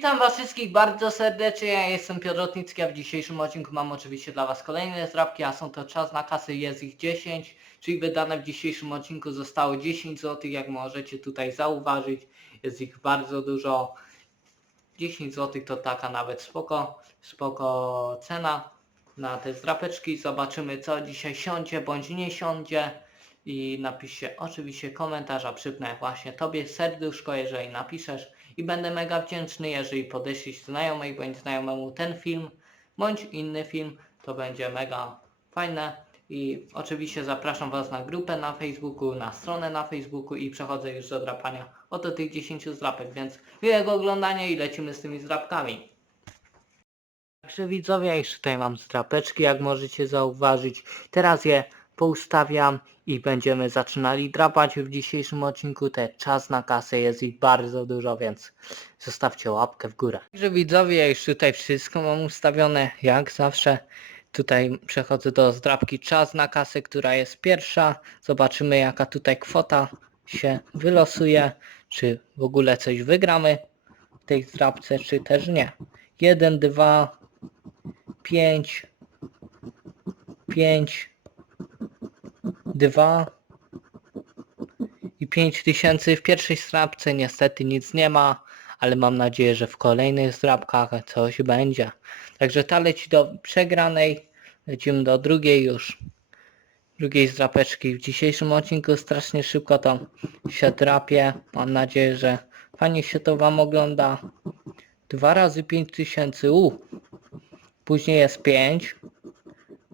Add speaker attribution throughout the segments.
Speaker 1: Witam was wszystkich bardzo serdecznie, ja jestem Piotr Rotnicki, a w dzisiejszym odcinku mam oczywiście dla was kolejne zdrabki, a są to czas na kasy, jest ich 10, czyli wydane w dzisiejszym odcinku zostało 10 zł, jak możecie tutaj zauważyć, jest ich bardzo dużo. 10 zł to taka nawet spoko, spoko cena na te zdrapeczki. Zobaczymy co dzisiaj siądzie bądź nie siądzie i napiszcie oczywiście komentarz, a przypnę właśnie tobie serduszko, jeżeli napiszesz i będę mega wdzięczny, jeżeli podeślisz znajomej bądź znajomemu ten film bądź inny film, to będzie mega fajne i oczywiście zapraszam Was na grupę na Facebooku, na stronę na Facebooku i przechodzę już do drapania oto tych 10 zdrapek, więc miłego oglądania i lecimy z tymi zdrapkami. Także widzowie, już tutaj mam zdrapeczki, jak możecie zauważyć. Teraz je poustawiam i będziemy zaczynali drapać w dzisiejszym odcinku. Te czas na kasę jest ich bardzo dużo, więc zostawcie łapkę w górę. Także widzowie, ja już tutaj wszystko mam ustawione, jak zawsze. Tutaj przechodzę do zdrapki czas na kasę, która jest pierwsza. Zobaczymy jaka tutaj kwota się wylosuje. Czy w ogóle coś wygramy w tej zdrapce, czy też nie. 1, 2, 5, 5, 2 i 5000 w pierwszej zdrabce niestety nic nie ma, ale mam nadzieję, że w kolejnych zdrabkach coś będzie. Także ta leci do przegranej, lecimy do drugiej już, drugiej zdrapeczki. W dzisiejszym odcinku strasznie szybko to się drapie, mam nadzieję, że fajnie się to wam ogląda. Dwa razy 5000, u. Później jest 5,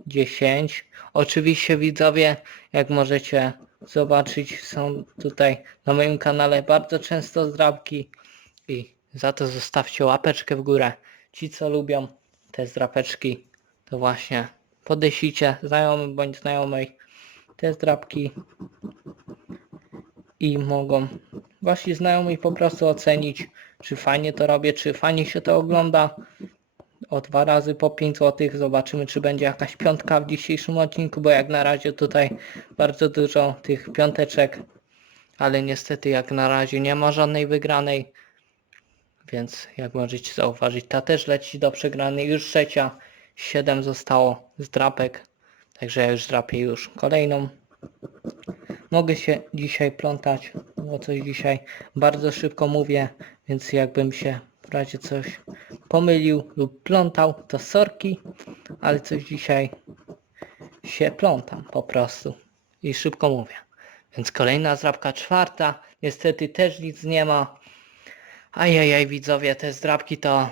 Speaker 1: 10. Oczywiście widzowie, jak możecie zobaczyć, są tutaj na moim kanale bardzo często zdrabki i za to zostawcie łapeczkę w górę. Ci co lubią te zdrapeczki, to właśnie podeślijcie znajomym bądź znajomej te zdrabki i mogą wasi znajomi po prostu ocenić, czy fajnie to robię, czy fajnie się to ogląda o dwa razy po 5 zł. Zobaczymy, czy będzie jakaś piątka w dzisiejszym odcinku, bo jak na razie tutaj bardzo dużo tych piąteczek, ale niestety jak na razie nie ma żadnej wygranej, więc jak możecie zauważyć, ta też leci do przegranej, już trzecia, 7 zostało z drapek, także ja już drapię już kolejną. Mogę się dzisiaj plątać, bo coś dzisiaj bardzo szybko mówię, więc jakbym się w razie coś pomylił lub plątał, to sorki, ale coś dzisiaj się plątam po prostu i szybko mówię. Więc kolejna zdrabka czwarta, niestety też nic nie ma. Ajajaj widzowie, te zdrabki to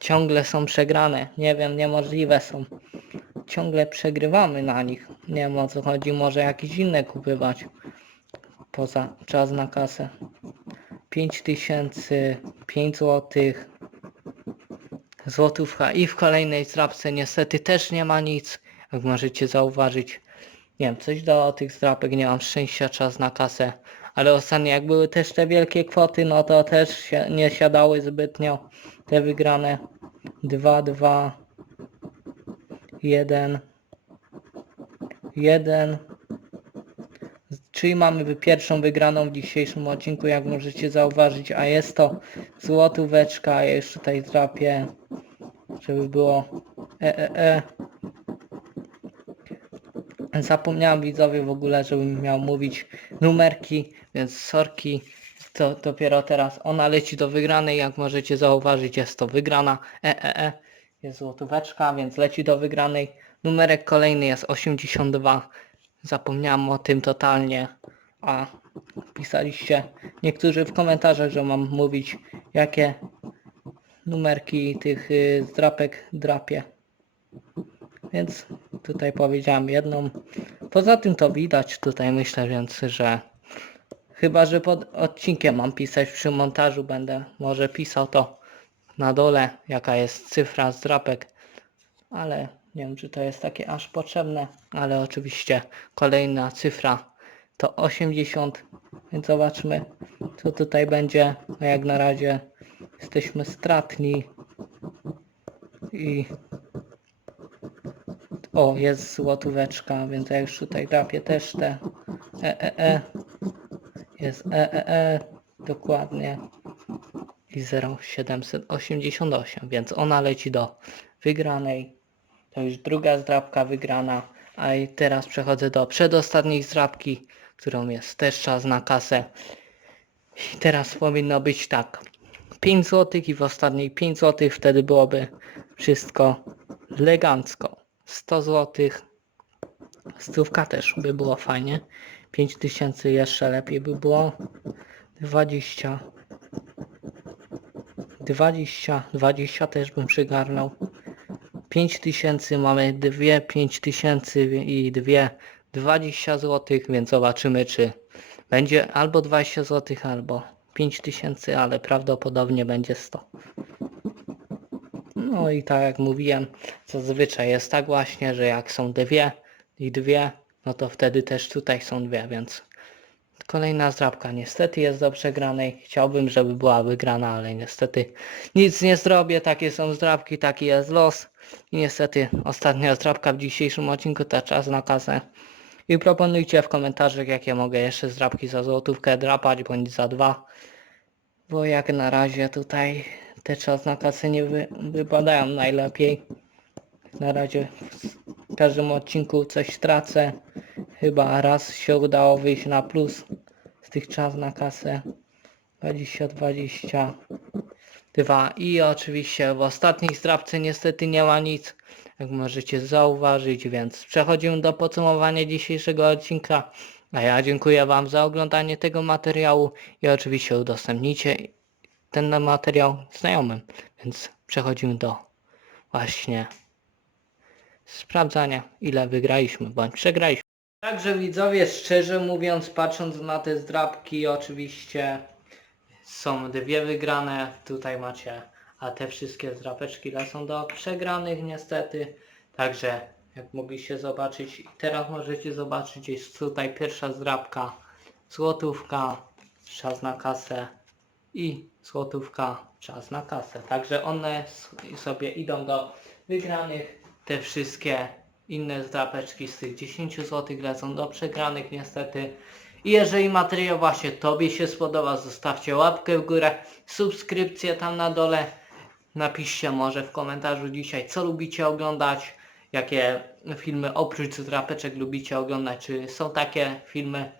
Speaker 1: ciągle są przegrane, nie wiem, niemożliwe są. Ciągle przegrywamy na nich. Nie wiem o co chodzi, może jakieś inne kupywać. Poza czas na kasę. 5000, 5 złotych, złotówka. I w kolejnej zdrabce niestety też nie ma nic, jak możecie zauważyć. Nie wiem, coś do tych zdrapek nie mam szczęścia, czas na kasę, ale ostatnio jak były też te wielkie kwoty, no to też się nie siadały zbytnio te wygrane. 2, 2, 1, 1, Czyli mamy pierwszą wygraną w dzisiejszym odcinku, jak możecie zauważyć, a jest to złotóweczka, ja już tutaj drapię, żeby było e, e, e. Zapomniałem widzowie w ogóle, żebym miał mówić numerki, więc sorki, to dopiero teraz ona leci do wygranej, jak możecie zauważyć, jest to wygrana, e, e, e. Jest złotóweczka, więc leci do wygranej. Numerek kolejny jest 82. Zapomniałem o tym totalnie, a pisaliście niektórzy w komentarzach, że mam mówić jakie numerki tych y, zdrapek drapie. Więc tutaj powiedziałem jedną. Poza tym to widać tutaj myślę więc, że chyba, że pod odcinkiem mam pisać przy montażu będę może pisał to na dole jaka jest cyfra zdrapek ale nie wiem czy to jest takie aż potrzebne, ale oczywiście kolejna cyfra to 80, więc zobaczmy co tutaj będzie, a jak na razie jesteśmy stratni i o jest złotóweczka, więc ja już tutaj drapię też te e, e, e. jest e, e, e, dokładnie i 0,788, więc ona leci do wygranej. To już druga zdrabka wygrana, a i teraz przechodzę do przedostatniej zdrabki, którą jest też czas na kasę. I teraz powinno być tak. 5 zł i w ostatniej 5 zł, wtedy byłoby wszystko elegancko. 100 zł, stówka też by było fajnie. 5000 jeszcze lepiej by było. 20 20, 20 też bym przygarnął. 5000 mamy dwie 5000 i dwie 20 zł, więc zobaczymy czy będzie albo 20 zł, albo 5000, ale prawdopodobnie będzie 100. No i tak jak mówiłem, zazwyczaj jest tak właśnie, że jak są dwie i dwie, no to wtedy też tutaj są dwie, więc kolejna zdrabka niestety jest do przegranej. Chciałbym, żeby była wygrana, ale niestety nic nie zrobię. Takie są zdrabki, taki jest los. I niestety ostatnia zdrabka w dzisiejszym odcinku to czas na kasę. I proponujcie w komentarzach, jakie mogę jeszcze zdrabki za złotówkę drapać, bądź za dwa. Bo jak na razie tutaj te czas na kasę nie wy, wypadają najlepiej. Na razie w każdym odcinku coś tracę. Chyba raz się udało wyjść na plus z tych czas na kasę. 20, 20. Dwa. I oczywiście w ostatniej zdrabce niestety nie ma nic, jak możecie zauważyć, więc przechodzimy do podsumowania dzisiejszego odcinka. A ja dziękuję Wam za oglądanie tego materiału i oczywiście udostępnijcie ten materiał znajomym. Więc przechodzimy do właśnie sprawdzania, ile wygraliśmy bądź przegraliśmy. Także widzowie, szczerze mówiąc, patrząc na te zdrabki, oczywiście są dwie wygrane. Tutaj macie, a te wszystkie zdrapeczki lecą do przegranych niestety. Także jak mogliście zobaczyć, teraz możecie zobaczyć, jest tutaj pierwsza zdrabka, złotówka, czas na kasę i złotówka, czas na kasę. Także one sobie idą do wygranych. Te wszystkie inne zdrapeczki z tych 10 zł lecą do przegranych niestety. I jeżeli materiał właśnie Tobie się spodoba, zostawcie łapkę w górę, subskrypcję tam na dole. Napiszcie może w komentarzu dzisiaj, co lubicie oglądać, jakie filmy oprócz zdrapeczek lubicie oglądać, czy są takie filmy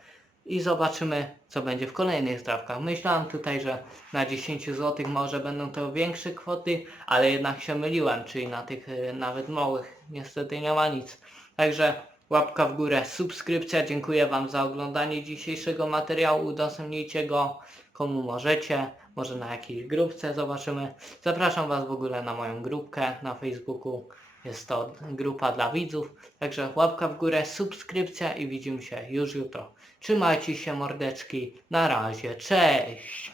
Speaker 1: i zobaczymy, co będzie w kolejnych zdrawkach. Myślałem tutaj, że na 10 zł może będą to większe kwoty, ale jednak się myliłem, czyli na tych y, nawet małych niestety nie ma nic. Także łapka w górę, subskrypcja. Dziękuję Wam za oglądanie dzisiejszego materiału. Udostępnijcie go komu możecie, może na jakiejś grupce zobaczymy. Zapraszam Was w ogóle na moją grupkę na Facebooku. Jest to grupa dla widzów. Także łapka w górę, subskrypcja i widzimy się już jutro. Trzymajcie się mordeczki. Na razie. Cześć!